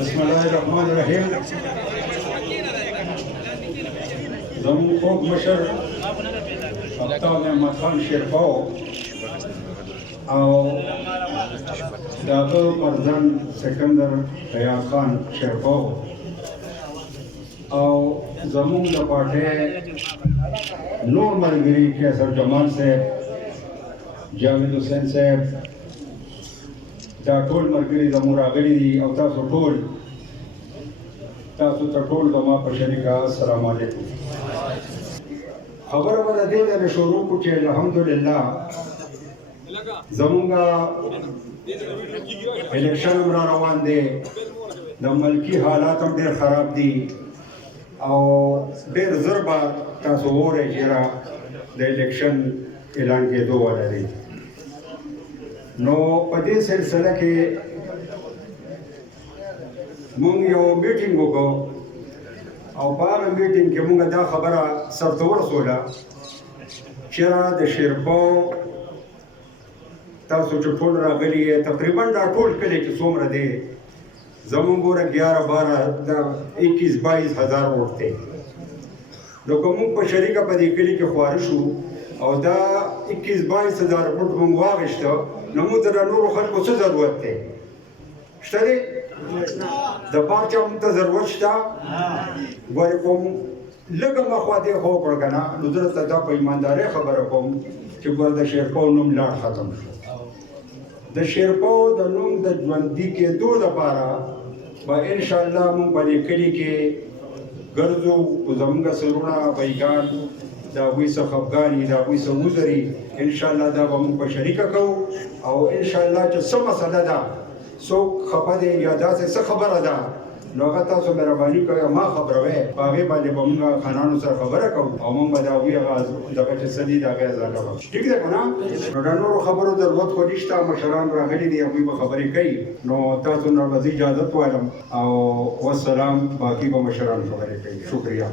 بسم الله الرحمن الرحیم. زموږ خوږ مشر افطار احمد خان شیرپاو او د هغه پرزن سکندر حیات خان شیرپاو او زموږ د پارټۍ نور ملګري کیسر جمال صاحب، جاوید حسین صاحب، دا ټول ملګري زموږ راغلي دي او تاسو ته ټول زما په شریکه السلام علیکم. خبره به د دې نه شروع کړو چې الحمدلله زموږ الیکشن هم را روان دی، د ملکي حالات هم ډېر خراب دي او ډېر زر به تاسو وګورئ چې د الیکشن اعلان کېدو والا دی. نو په دې سلسله کې مونږ یو میټینګ وکړو او په هغه میټینګ کې مونږ دا خبره سرته ورسوله چې د شیرپاو تاسو چې ټول راغلي یې تقریبا دا ټول کلی چې څومره دی زمونږ ګوره 11-12 دا 21-22 هزار ووټ دی. نو که مونږ په شریکه په دې کلي کې خواره شو او دا 21-22 هزار ووټ مونږ واخیسته نو موږ ته د نورو خلکو څه ضرورت دی؟ شته دی؟ د پاچا موږ ته ضرورت شته؟ ګورې کوم لږه مخوا دېخوا وکړه که نه نو زه درته دا په ایماندارۍ خبره کوم چې ګوره د شیرپاو نوم لاړ ختم شو. د شیرپاو د نوم د ژوندي کېدو لپاره به انشاءالله موږ په دې کلي کې ګرځو، زموږ سرونه بیګان د هغوی څه خفګان وي، د هغوی څه وزري، انشاءالله دا به موږ په شریکه کوو او انشاءالله چې څه مسله ده څوک خفه دی یا داسې څه خبره ده نو هغه تاسو مهرباني کوئ ما خبروئ، په هغې باندې به موږ خانانو سره خبره کوو او موږ به د هغوی هغه دغه چې څه دي د هغې ازاده کوو. ټیک دی که نه؟ نو د نورو خبرو ضرورت خو نشته، مشران راغلي دي هغوی به خبرې کوي. نو تاسو نه به زه اجازت وایم او والسلام، باقي به مشران خبرې کوي. شکریه.